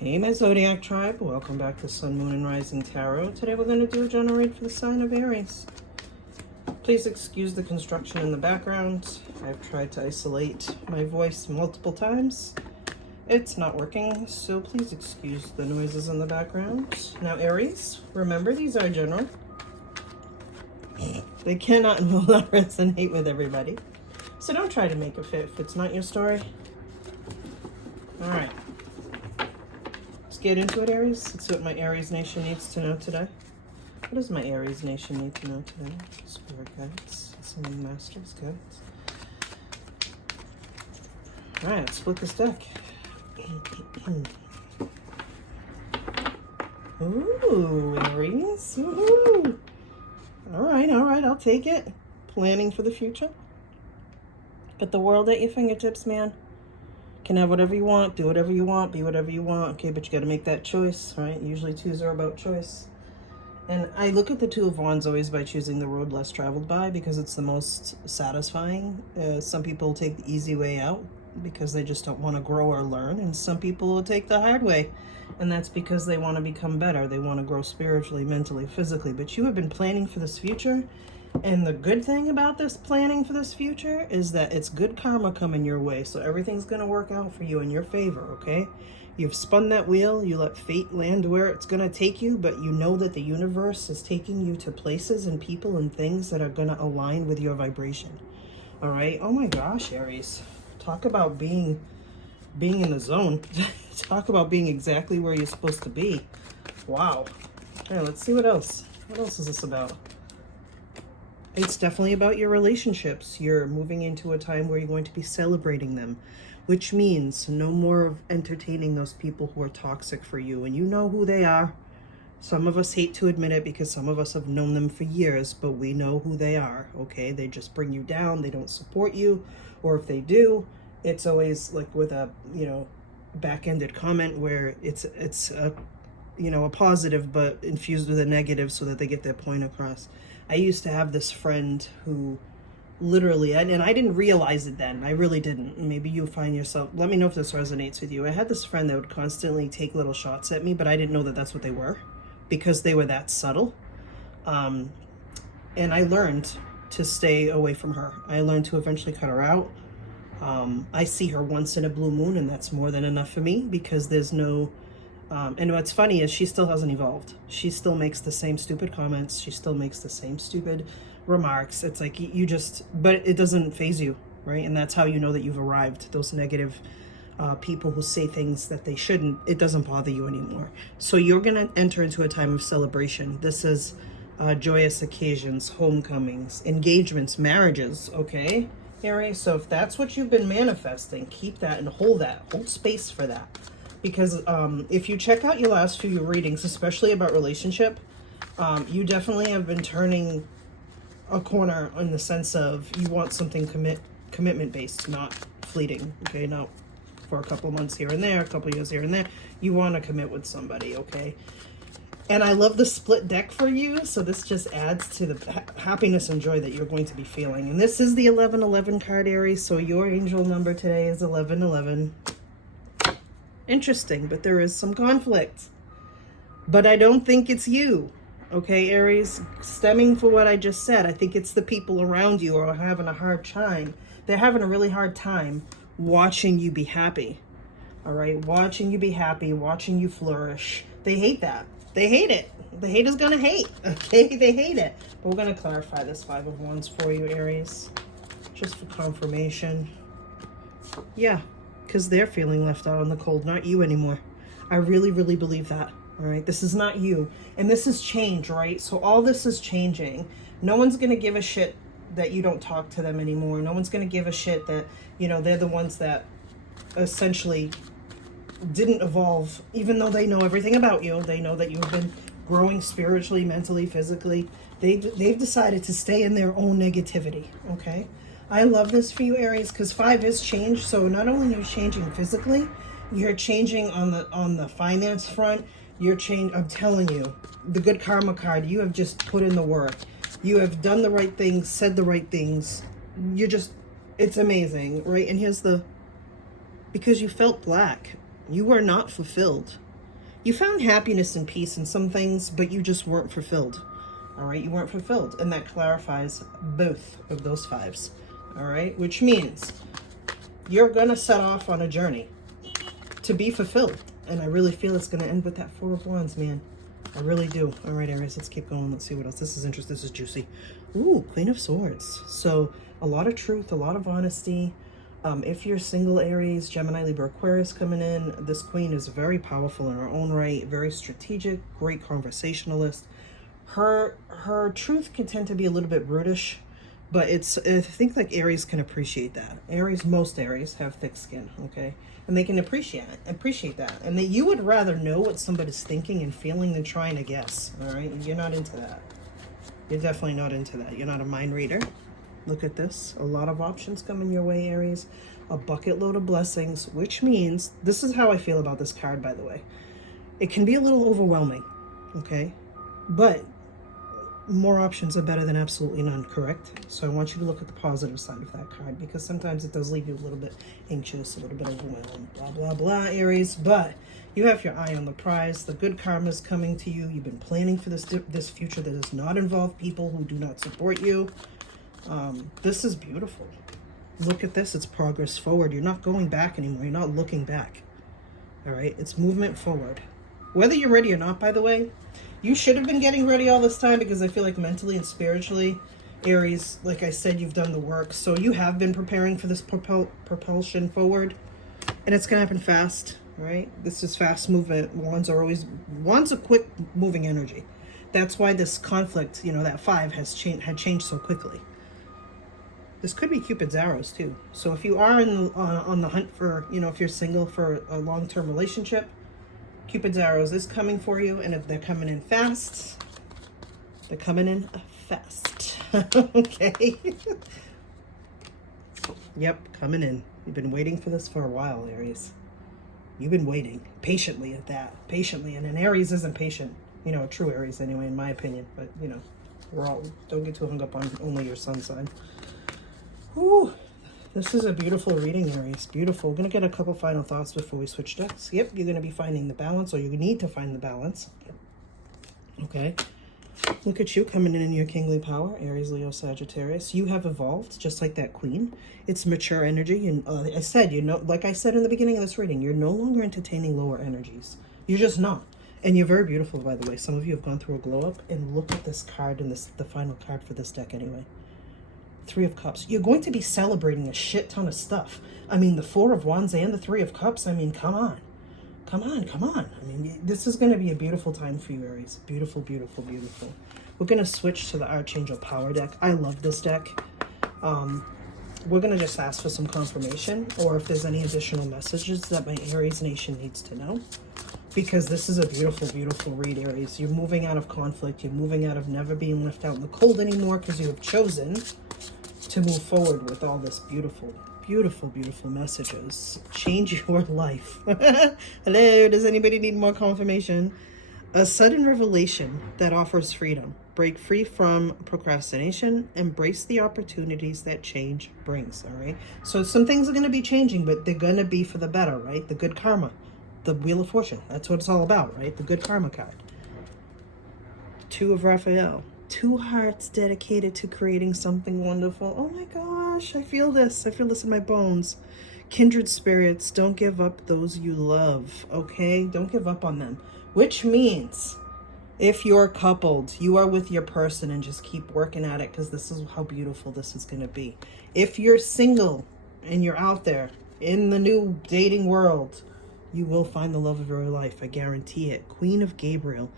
Hey my Zodiac Tribe, welcome back to SunMoon Rising Tarot. Today we're going to do a general read for the sign of Aries. Please excuse the construction in the background. I've tried to isolate my voice multiple times. It's not working, so please excuse the noises in the background. Now Aries, remember these are general. They cannot and will not resonate with everybody. So don't try to make it fit if it's not your story. Alright. Get into it, Aries. Let's see what my Aries Nation needs to know today. What does my Aries Nation need to know today? Spirit guides, SunMoon Masters guides. All right, let's split this deck. Ooh, Aries. Ooh. All right, I'll take it. Planning for the future. Got the world at your fingertips, man. Can have whatever you want, do whatever you want, be whatever you want. Okay, but you got to make that choice, right? Usually twos are about choice. And I look at the Two of Wands always by choosing the road less traveled by because it's the most satisfying. Some people take the easy way out because they just don't want to grow or learn. And some people will take the hard way. And that's because they want to become better. They want to grow spiritually, mentally, physically. But you have been planning for this future. And the good thing about this planning for this future is that it's good karma coming your way. So everything's going to work out for you in your favor, okay? You've spun that wheel. You let fate land where it's going to take you. But you know that the universe is taking you to places and people and things that are going to align with your vibration. All right? Oh my gosh, Aries. Talk about being in the zone. Talk about being exactly where you're supposed to be. Wow. All right, let's see what else. What else is this about? It's definitely about your relationships. You're moving into a time where you're going to be celebrating them, which means no more of entertaining those people who are toxic for you. And you know who they are. Some of us hate to admit it because some of us have known them for years, but we know who they are, okay? They just bring you down. They don't support you. Or if they do, it's always like with a, back-ended comment where it's a, a positive but infused with a negative so that they get their point across. I used to have this friend who literally, and I didn't realize it then. I really didn't. Maybe you'll find yourself, let me know if this resonates with you. I had this friend that would constantly take little shots at me, but I didn't know that that's what they were because they were that subtle. And I learned to stay away from her. I learned to eventually cut her out. I see her once in a blue moon, and that's more than enough for me because there's no... and what's funny is she still hasn't evolved. She still makes the same stupid comments. She still makes the same stupid remarks. It's like you just, but it doesn't faze you, right? And that's how you know that you've arrived. Those negative people who say things that they shouldn't, it doesn't bother you anymore. So you're going to enter into a time of celebration. This is joyous occasions, homecomings, engagements, marriages, okay, Aries? So if that's what you've been manifesting, keep that and hold space for that. Because if you check out your last few readings, especially about relationship, you definitely have been turning a corner in the sense of you want something commitment-based, not fleeting, okay? Not for a couple months here and there, a couple years here and there. You want to commit with somebody, okay? And I love the split deck for you, so this just adds to the happiness and joy that you're going to be feeling. And this is the 1111 card, Aries, so your angel number today is 1111. Interesting, but there is some conflict. But I don't think it's you, okay, Aries? Stemming for what I just said, I think it's the people around you are having a hard time. They're having a really hard time watching you be happy, all right? Watching you be happy, watching you flourish. They hate that. They hate it. The hate is going to hate, okay? They hate it. But we're going to clarify this Five of Wands for you, Aries, just for confirmation. Yeah. Because they're feeling left out in the cold, not you anymore. I really, really believe that, all right? This is not you. And this is change, right? So all this is changing. No one's going to give a shit that you don't talk to them anymore. No one's going to give a shit that, they're the ones that essentially didn't evolve, even though they know everything about you. They know that you've been growing spiritually, mentally, physically. They've decided to stay in their own negativity, okay? I love this for you, Aries, because 5 is change. So not only are you changing physically, you're changing on the finance front. I'm telling you, the good karma card, you have just put in the work. You have done the right things, said the right things. It's amazing, right? And here's because you felt black. You are not fulfilled. You found happiness and peace in some things, but you just weren't fulfilled. All right, you weren't fulfilled, and that clarifies both of those fives. All right, which means you're gonna set off on a journey to be fulfilled, and I really feel it's gonna end with that Four of Wands, man. I really do. All right, Aries, let's keep going. Let's see what else. This is interesting. This is juicy. Ooh, Queen of Swords. So a lot of truth, a lot of honesty. If you're single, Aries, Gemini, Libra, Aquarius coming in, this queen is very powerful in her own right, very strategic, great conversationalist. Her truth can tend to be a little bit brutish, but I think like Aries can appreciate that. Most Aries have thick skin, okay? And they can appreciate that. And that you would rather know what somebody's thinking and feeling than trying to guess, all right? You're not into that. You're definitely not into that. You're not a mind reader. Look at this. A lot of options coming your way, Aries. A bucket load of blessings, which means, this is how I feel about this card, by the way. It can be a little overwhelming, okay? But more options are better than absolutely none, correct? So I want you to look at the positive side of that card, because sometimes it does leave you a little bit anxious, a little bit overwhelmed, blah, blah, blah, Aries. But you have your eye on the prize. The good karma is coming to you. You've been planning for this future that does not involve people who do not support you. This is beautiful. Look at this. It's progress forward. You're not going back anymore. You're not looking back. All right? It's movement forward. Whether you're ready or not, by the way, you should have been getting ready all this time, because I feel like mentally and spiritually, Aries, like I said, you've done the work. So you have been preparing for this propulsion forward, and it's going to happen fast, right? This is fast movement. Wands a quick moving energy. That's why this conflict, you know, that 5 had changed so quickly. This could be Cupid's arrows too. So if you are on the hunt for, you know, if you're single for a long-term relationship, Cupid's arrows is coming for you, and if they're coming in fast, they're coming in fast. Okay. Yep, coming in. You've been waiting for this for a while, Aries. You've been waiting patiently at that. Patiently. And an Aries isn't patient. You know, a true Aries anyway, in my opinion. But, you know, don't get too hung up on only your sun sign. Ooh. This is a beautiful reading, Aries. Beautiful. We're going to get a couple final thoughts before we switch decks. Yep, you're going to be finding the balance, or you need to find the balance. Okay. Look at you coming in your kingly power, Aries, Leo, Sagittarius. You have evolved, just like that queen. It's mature energy. And I said, you know, like I said in the beginning of this reading, you're no longer entertaining lower energies. You're just not. And you're very beautiful, by the way. Some of you have gone through a glow up. And look at this card, and the final card for this deck anyway. 3 of Cups. You're going to be celebrating a shit ton of stuff. I mean, the 4 of Wands and the 3 of Cups. I mean, come on. Come on, come on. I mean, this is going to be a beautiful time for you, Aries. Beautiful, beautiful, beautiful. We're going to switch to the Archangel Power deck. I love this deck. We're going to just ask for some confirmation, or if there's any additional messages that my Aries Nation needs to know. Because this is a beautiful, beautiful read, Aries. You're moving out of conflict. You're moving out of never being left out in the cold anymore, because you have chosen to move forward with all this beautiful, beautiful, beautiful messages. Change your life. Hello, does anybody need more confirmation? A sudden revelation that offers freedom. Break free from procrastination. Embrace the opportunities that change brings, all right? So some things are going to be changing, but they're going to be for the better, right? The good karma. The Wheel of Fortune. That's what it's all about, right? The good karma card. 2 of Raphael. 2 hearts dedicated to creating something wonderful. Oh my gosh, I feel this. I feel this in my bones. Kindred spirits, don't give up those you love, okay? Don't give up on them. Which means, if you're coupled, you are with your person, and just keep working at it, because this is how beautiful this is going to be. If you're single and you're out there in the new dating world, you will find the love of your life. I guarantee it. Queen of Gabriel.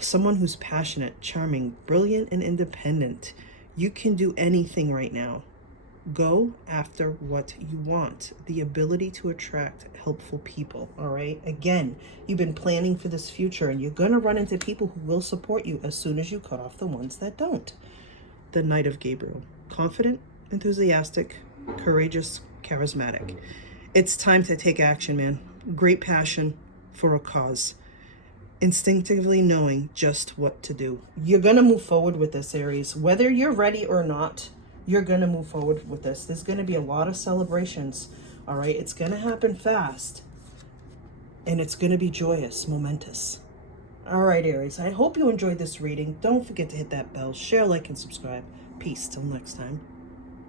Someone who's passionate, charming, brilliant, and independent. You can do anything right now. Go after what you want. The ability to attract helpful people, all right? Again, you've been planning for this future, and you're going to run into people who will support you as soon as you cut off the ones that don't. The Knight of Gabriel. Confident, enthusiastic, courageous, charismatic. It's time to take action, man. Great passion for a cause. Instinctively knowing just what to do. You're going to move forward with this, Aries. Whether you're ready or not, you're going to move forward with this. There's going to be a lot of celebrations, all right? It's going to happen fast. And it's going to be joyous, momentous. All right, Aries, I hope you enjoyed this reading. Don't forget to hit that bell, share, like, and subscribe. Peace. Till next time.